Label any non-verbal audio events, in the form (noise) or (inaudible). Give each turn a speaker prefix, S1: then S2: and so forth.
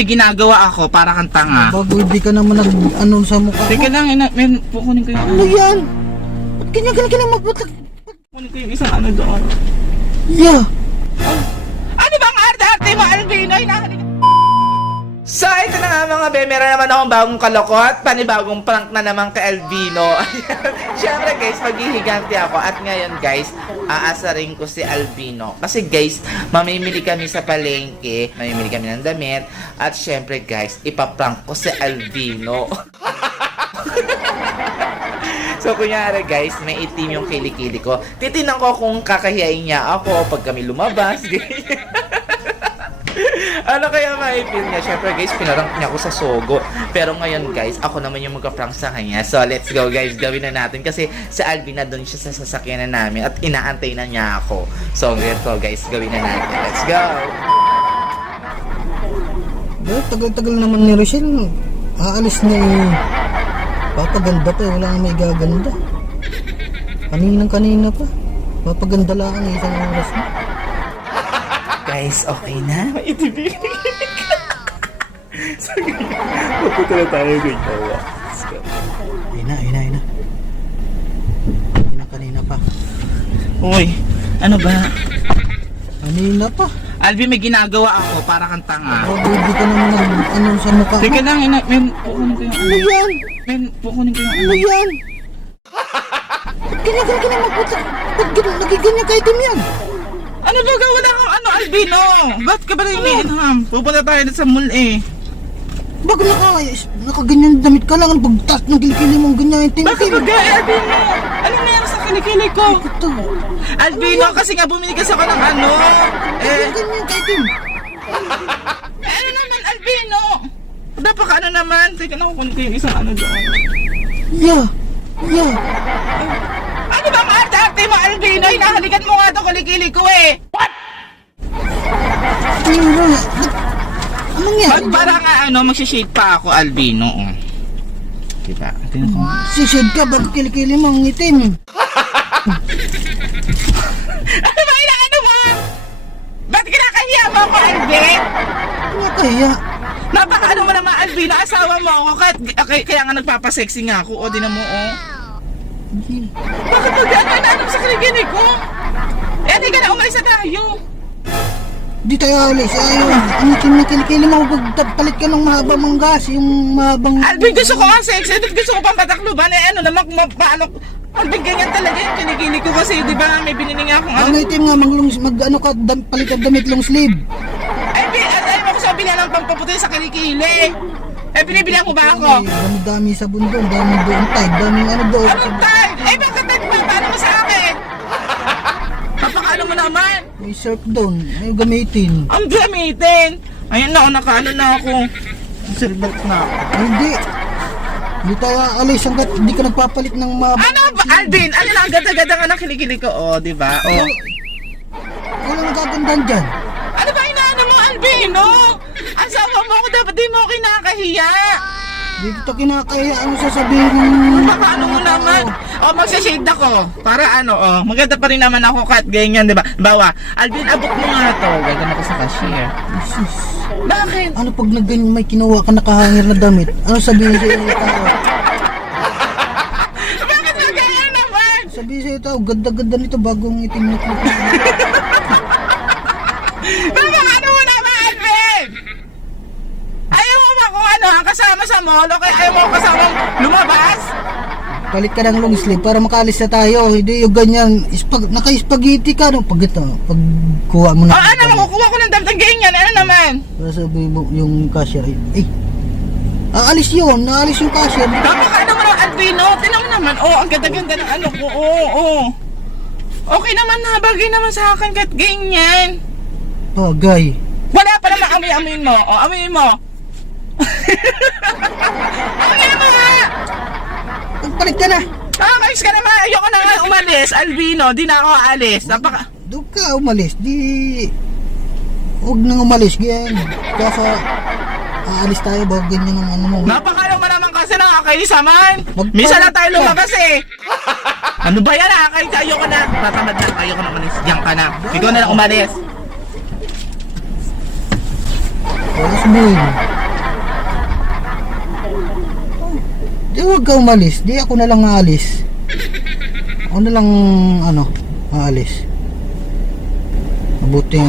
S1: may ginagawa ako para kang tanga.
S2: Bago hindi ka naman nag ano sa mukha
S1: Teka lang, ina, men, kukunin ko yung
S2: Ano yan? Ba't ganyan ka lang magbutak?
S1: Kukunin ko yung isang ano doon.
S2: Yeah.
S1: Ano bang arte-arte mo, Alvino? Hinahalika. So, ito na nga mga be, meron naman akong bagong kalokot, panibagong prank na naman kay Alvino. (laughs) Siyempre guys, maghihiganti ako at ngayon guys, aasarin ko si Alvino. Kasi guys, mamimili kami sa palengke, mamimili kami ng damit, at siyempre guys, ipaprank ko si Alvino. (laughs) So, kunyari guys, may itim yung kilikili ko. Titinan ko kung kakahiyain niya ako pag kami lumabas. (laughs) (laughs) ano kaya maipil niya? Siyempre guys, pinarank niya ako sa Sogo. Pero ngayon guys, ako naman yung magka-prank sa kanya. So, let's go guys, gawin na natin. Kasi si Alvin na doon siya sa sasakyan na namin at inaantay na niya ako. So, go guys, gawin na natin. Let's go!
S2: Ba't tagal-tagal naman ni Rochelle? Aalis na eh. Papaganda pa eh. Wala nang may gaganda. Kaninang kanina pa. Papaganda lang eh. Isang oras na.
S1: Guys, okay na? Maitibig. so, pupunta na tayo ganyan. Let's go.
S2: Ayun na, ayun na, ayun na. Kanina, pa.
S1: Uy, ano ba?
S2: Kanina pa.
S1: Alvin, may ginagawa ako para kang tanga.
S2: Bago hindi ka naman nag ano sa mukha.
S1: Teka lang, ina, men, kukunin ko yung
S2: Ano yan?
S1: Men, kukunin ko yung
S2: Ano yan? Ba't ganyan ka lang magbutak? Ba't ganyan? Nagiganyan ka itim yan?
S1: Ano ba gawin ako? Ano, Albino? Ba't ka ba rin iniinham? Pupunta tayo na sa mall eh.
S2: Bago naka, nakaganyan damit ka lang. Ang pagtas ng kilikili mong ganyan itim.
S1: Bakit ba gaya, Albino? Ano nangyari sa kilikili ko?
S2: Ito.
S1: Albino, kasi nga bumili kasi ako ng ano. Eh,
S2: Ganyan ka itim.
S1: eh, ano naman, Albino? Dapat ka ano naman? Teka lang, kukunin ko yung isang ano doon.
S2: Yeah. Yeah.
S1: Ano bang arte-arte mo, Albino? Hinahalikan mo kilikili ko eh.
S2: Ano ba? Anong yan?
S1: Pag para nga ano, magsishade pa ako, Albino. Oh. Diba? Tingnan ko.
S2: Sisig ka, bago kilikili mo ang itim. (laughs)
S1: Ano ba inaano mo? Ba't kinakahiya mo ako, Alvin?
S2: Ano kaya?
S1: Napaka ano mo naman, Alvin, asawa mo ako, kahit, okay, kaya nga nagpapasexy nga ako, o, di na mo, oh. Bakit ba gano'n mo sa kiligini ko? Na umalis na tayo.
S2: Di tayo alis. Ayun. Ang itim na kilikili mo. Pag palit ka ng mahabang manggas. Yung mahabang...
S1: Alvin, gusto ko ang sexy, ba't gusto ko pang patakluban, eh, ano naman, kung paano, Alvin, ganyan talaga yung kiligini ko kasi, di ba, may binili nga akong, ano,
S2: Ang itim nga, maglong, mag ano ka, dam, palit ka damit long sleeve.
S1: ay, bin, ay, ay, ako sa bilan ng pampaputi sa kilikili. Eh, binibilang mo ba ako?
S2: Ay, Dami-dami sa bundon, dami doon tide, dami ano doon.
S1: Anong time? Eh, bakit tayo pa? Paano mo sa akin? Napakaano mo naman?
S2: May surf doon, may gamitin.
S1: Ang gamitin. Ayun na, oh, nakaano na ako. Silbert na ako.
S2: Ay, Hindi. Hindi tayo alis hanggat hindi ka nagpapalit ng mahabang...
S1: Ano ba, Alvin? Ano na, ang ganda-ganda nga ng kilikili ko. Oh, di ba? Oh.
S2: Wala nang gagandahan dyan.
S1: Ano ba inaano mo, Alvin? No? Asawa mo ako, dapat di mo ako kinakahiya.
S2: Hindi kita kinakaya. Ano sasabihin ng...
S1: Baka ano mo naman. Oh, magsashade ako. Para ano, oh. Maganda pa rin naman ako kahit ganyan, di ba? Bawa, Alvin, abot mo nga to. Gagana ko sa cashier.
S2: Sus.
S1: Bakit?
S2: Ano pag nag may kinuha ka nakahangir na damit? Ano sabihin sa'yo ng tao?
S1: Bakit ba ganyan naman?
S2: Sabihin sa'yo tao, ganda-ganda nito bagong itim na.
S1: Baka ano mo naman, Alvin? Ayaw mo ba kung ano, kasama sa mall o kaya ayaw mo kasama lumabas?
S2: Palit ka ng long sleeve para makalis na tayo. Hindi yung ganyan. Ispag, naka-spaghetti ka. No? Pag ito, pag kuha mo na.
S1: ano, makukuha ko ng damdang ganyan, ano naman?
S2: Para sabihin mo yung cashier. Eh, aalis yun. Naalis yung cashier.
S1: Baka ano mo ng Alvino, tinan mo naman, oh, ang ganda-ganda ng ano ko, oo, oh, oh. Okay naman na, bagay naman sa akin kahit ganyan.
S2: Bagay.
S1: Wala pa naman amoy-amoy mo, o, amoy mo. (laughs) amoy mo
S2: Pagpalit ka na.
S1: Nakakais ka naman, ayoko na nga umalis, Alvino, di na ako aalis. Napaka...
S2: Doon ka umalis. Di... Huwag nang umalis. Ganyan. Kaya aalis tayo bago ganyan ang ano mo.
S1: Napakalo mo naman kasi nakakaisa man.
S2: Magpa-
S1: Misa na tayo lumabas eh. ano ba yan nakakaisa? Ayoko na. Tatamad na. Ayoko na umalis. Diyan ka na. Ikaw na lang umalis.
S2: Alas mo yun. Eh huwag ka umalis. Di ako na lang aalis. Ako na lang ano, aalis. Mabuting